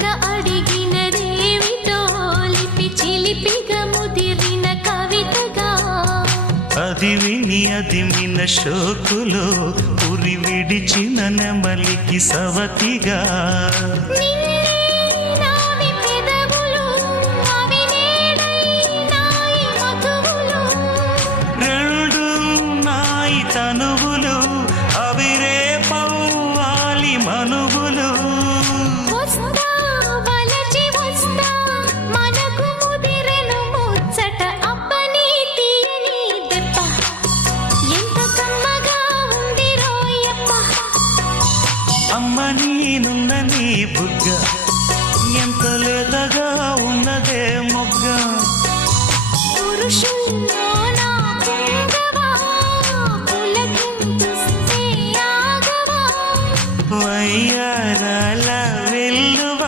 అడక్క అడిగినదేమిటో లిపి చిలిపిగా ముదిరిన కవితగా అది విని అది మిన శోకులో ఉరి విడిచిన నెమలికి సవతిగా రెండు నాయి తనువులు అవి రేపవ్వాలి మనువులు అమ్మ నేనున్న నీ బుగ్గ ఎంత లేతగా ఉన్నదే మొగ్గ పురుషుల